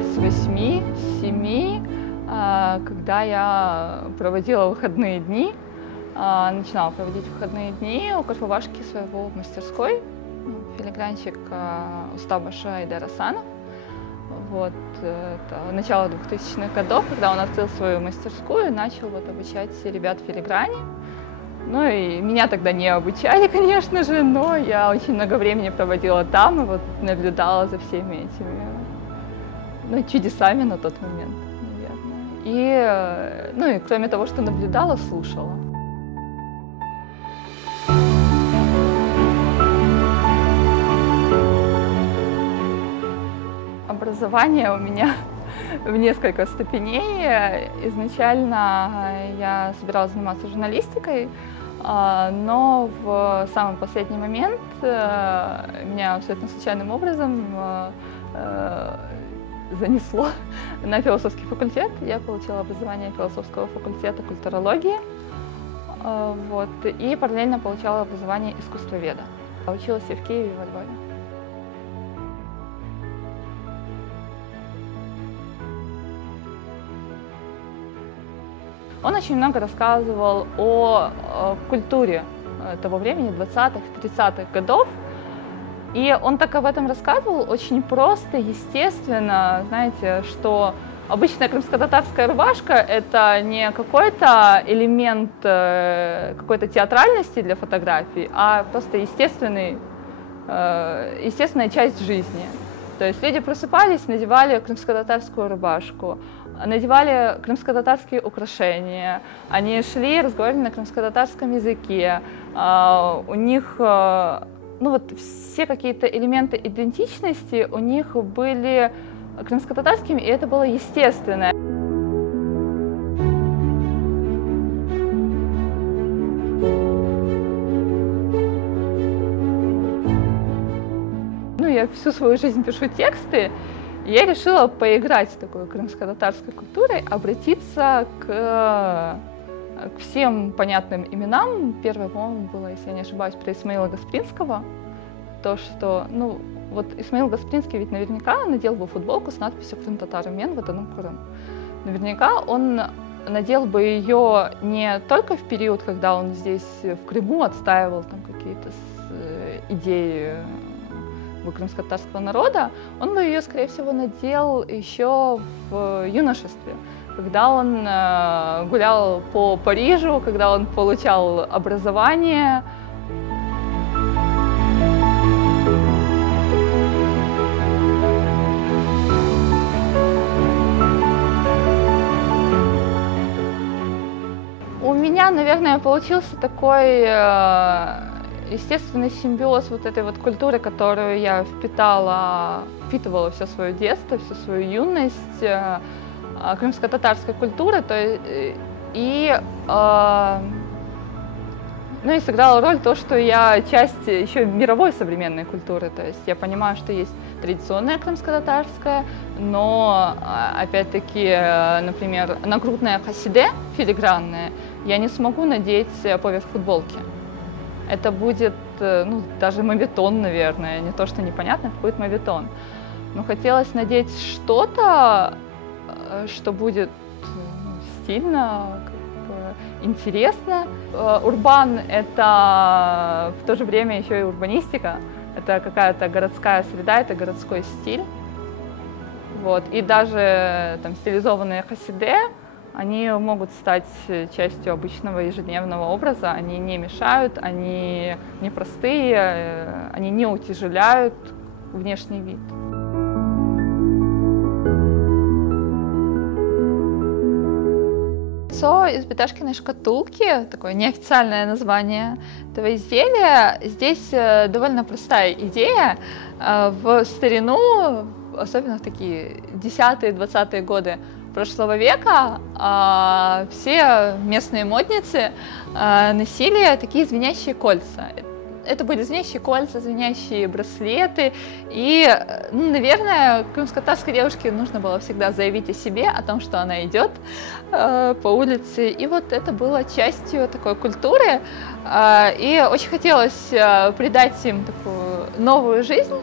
лет с 8, с 7, когда я проводила выходные дни, начинала проводить выходные дни у Карфавашки своего в мастерской, филигранщик Устабаша Айдар Асанов. Вот, это начало 2000-х годов, когда он открыл свою мастерскую и начал обучать ребят филиграни. Ну и меня тогда не обучали, конечно же, но я очень много времени проводила там и наблюдала за всеми этими чудесами на тот момент, наверное. И кроме того, что наблюдала, слушала. Образование у меня в несколько ступеней. Изначально я собиралась заниматься журналистикой, но в самый последний момент меня абсолютно случайным образом занесло на философский факультет. Я получила образование философского факультета культурологии, и параллельно получала образование искусствоведа. Училась и в Киеве, и во Львове. Он очень много рассказывал о культуре того времени, 20-х, 30-х годов. И он так об этом рассказывал очень просто, естественно, знаете, что обычная крымско-татарская рубашка — это не какой-то элемент какой-то театральности для фотографий, а просто естественная часть жизни. То есть люди просыпались, надевали крымско-татарскую рубашку, надевали крымско-татарские украшения, они шли, разговаривали на крымско-татарском языке, у них все какие-то элементы идентичности у них были крымско-татарскими, и это было естественно. Я всю свою жизнь пишу тексты, и я решила поиграть с такой крымско-татарской культурой, обратиться к всем понятным именам. Первое, по-моему, было, если я не ошибаюсь, про Исмаила Гаспринского. То, что, Исмаил Гаспринский ведь наверняка надел бы футболку с надписью «Крым татары мен ватаным Крым». Наверняка он надел бы ее не только в период, когда он здесь, в Крыму, отстаивал там какие-то идеи крымско-татарского народа, он бы ее, скорее всего, надел еще в юношестве, когда он гулял по Парижу, когда он получал образование. У меня, наверное, получился такой естественный симбиоз этой культуры, которую я впитывала все свое детство, всю свою юность, крымско-татарской культуры, и сыграла роль то, что я часть еще мировой современной культуры, то есть я понимаю, что есть традиционная крымско-татарская, но опять-таки, например, нагрудная хасиде филигранная я не смогу надеть поверх футболки. Это будет, даже моветон, наверное, не то, что непонятно, это будет моветон. Но хотелось надеть что-то, что будет стильно, интересно. Урбан — это в то же время еще и урбанистика, это какая-то городская среда, это городской стиль. И даже стилизованные хасиде, они могут стать частью обычного ежедневного образа, они не мешают, они не простые, они не утяжеляют внешний вид. Яйцо из Беташкиной шкатулки, такое неофициальное название этого изделия. Здесь довольно простая идея. В старину, особенно в такие 10-е, 20-е годы прошлого века, все местные модницы носили такие звенящие кольца. Это были звенящие кольца, звенящие браслеты. И, наверное, крымско-татарской девушке нужно было всегда заявить о себе, о том, что она идет по улице. И это было частью такой культуры. И очень хотелось придать им такую новую жизнь.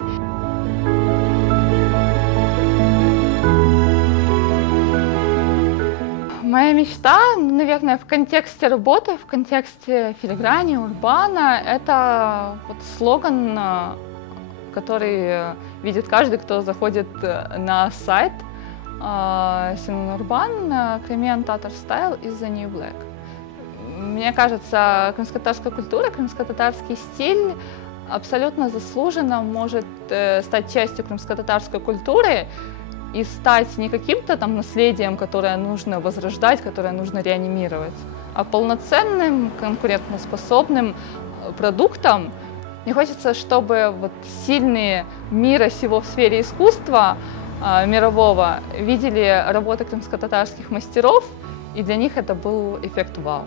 Моя мечта, наверное, в контексте работы, в контексте филиграни, урбана, это вот слоган, который видит каждый, кто заходит на сайт Синон Урбан, Crimean Tatar Style is the New Black. Мне кажется, крымско-татарская культура, крымско-татарский стиль абсолютно заслуженно может стать частью крымско-татарской культуры и стать не каким-то там наследием, которое нужно возрождать, которое нужно реанимировать, а полноценным, конкурентоспособным продуктом. Мне хочется, чтобы вот сильные мира сего в сфере искусства мирового видели работы крымско-татарских мастеров, и для них это был эффект вау.